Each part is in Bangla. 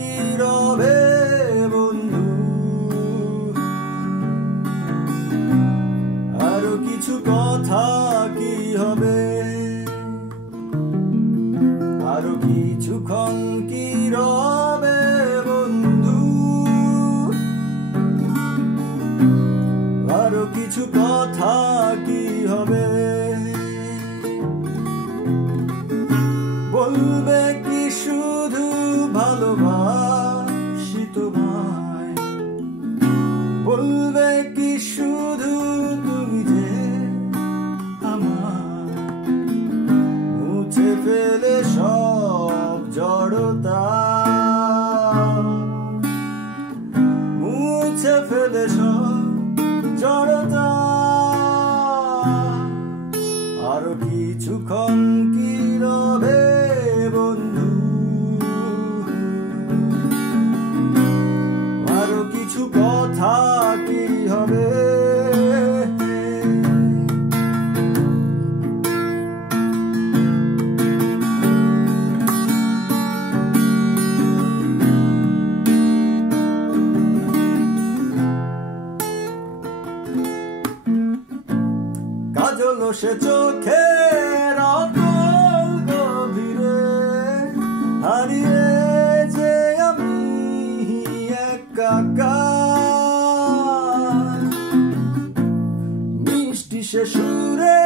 কি রবে বন্ধু, আরো কিছু কথা কি হবে, আরো কিছুক্ষণ কি রবে বন্ধু, আরো কিছু কথা কি হবে। বলবে কি শুধু ভালোবাসি তোমায়, বলবে কি শুধু তুমি যে আমার, মুছে ফেলে সব জড়তা, মুছে ফেলে সব জড়তা, আরো কিছুক্ষণ কি রবে বন্ধু, আরো কিছু কথা কি হবে। কাজল সে চোখের অতল গভীরে হারিয়ে যে আমি একাকার, মিষ্টি সে সুরে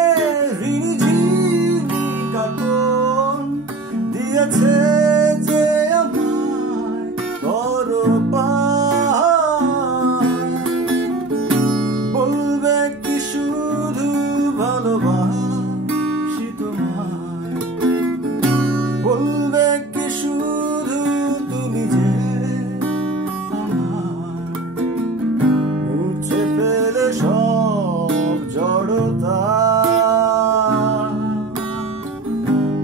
রিঝিমি কাকন দিয়েছে যে আমায় পরপার। বলবে কি শুধু ভালোবাসি তোমায়, বলবে কি শুধু তুমি যে আমার, মুছে ফেলে সব জড়তা,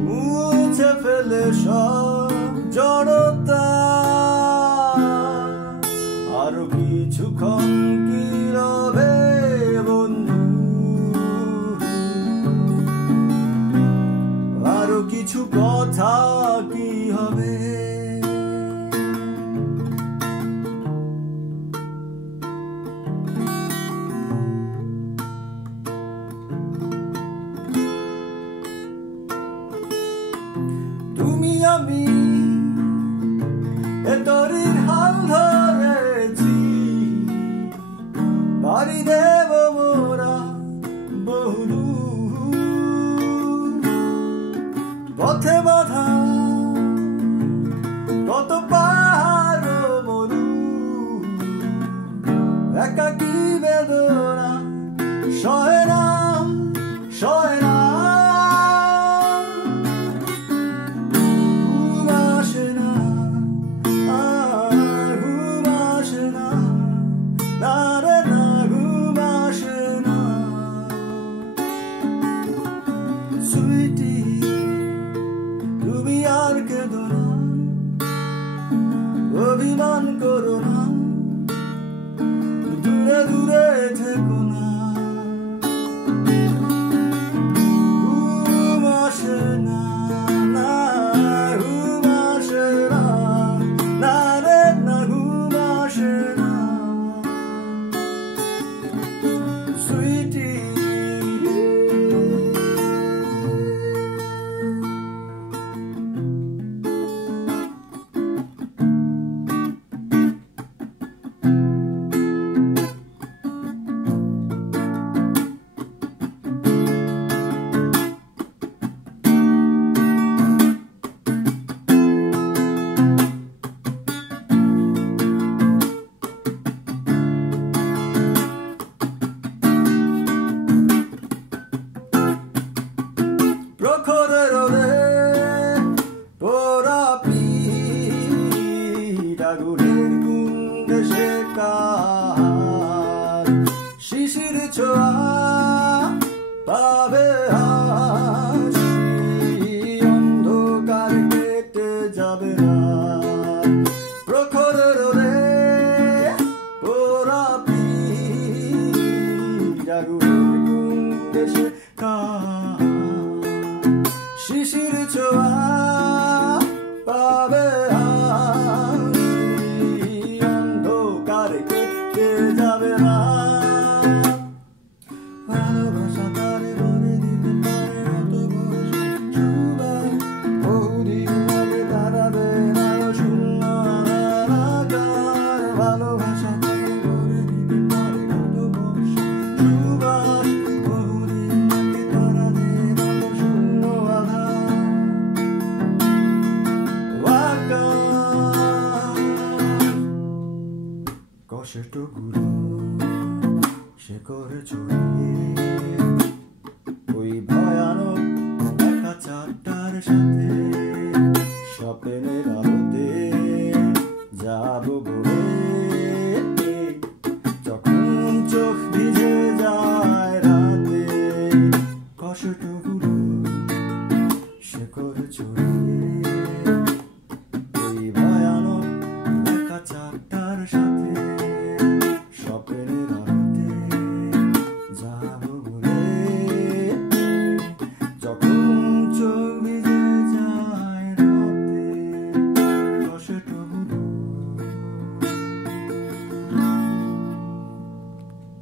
মুছে ফেলে সব জড়তা, আরো কিছুক্ষণ কি রবে বন্ধু, আরো কিছু কথা কি হবে। তুমি আমি এ তরির হাল ধরেছি, বাড়ি দেব মোরা বহুদূর, পথে বাধা কত পাহাড় মরু, একাকী বেদনা সয় না সয় না, ঘুম আসে না আর ঘুম আসে না, না রে না ঘুম আসে না। সুইটি তুমি আর কেঁদো না, অভিমান করো না, দূরে দূরে থেকো না, ঘুম আসে না, না ঘুম আসে না, না রে না ঘুম আসে না। সুইটি প্রখরের রোদে পোড়া পিঠ, আগুনের কুণ্ডে শেখা হাত, শিশির ছোঁয়া পাবে হাসি, অন্ধকার কেটে যাবে না। প্রখরের রোদে পোড়া পিঠ, আগুনের কুণ্ডে শেখা শিশির ছোঁয়া পাবে কষ্টগুলো শেকড়ে ছড়িয়ে ওই ভয়ানক একা চারটার সাথে স্বপ্নের আলোতে যাব বলে যখন চোখ ভিজে যায় রাতে কষ্টগুলো শেকড়ে ছড়িয়ে ওই ভয়ানক একা চারটার সাথে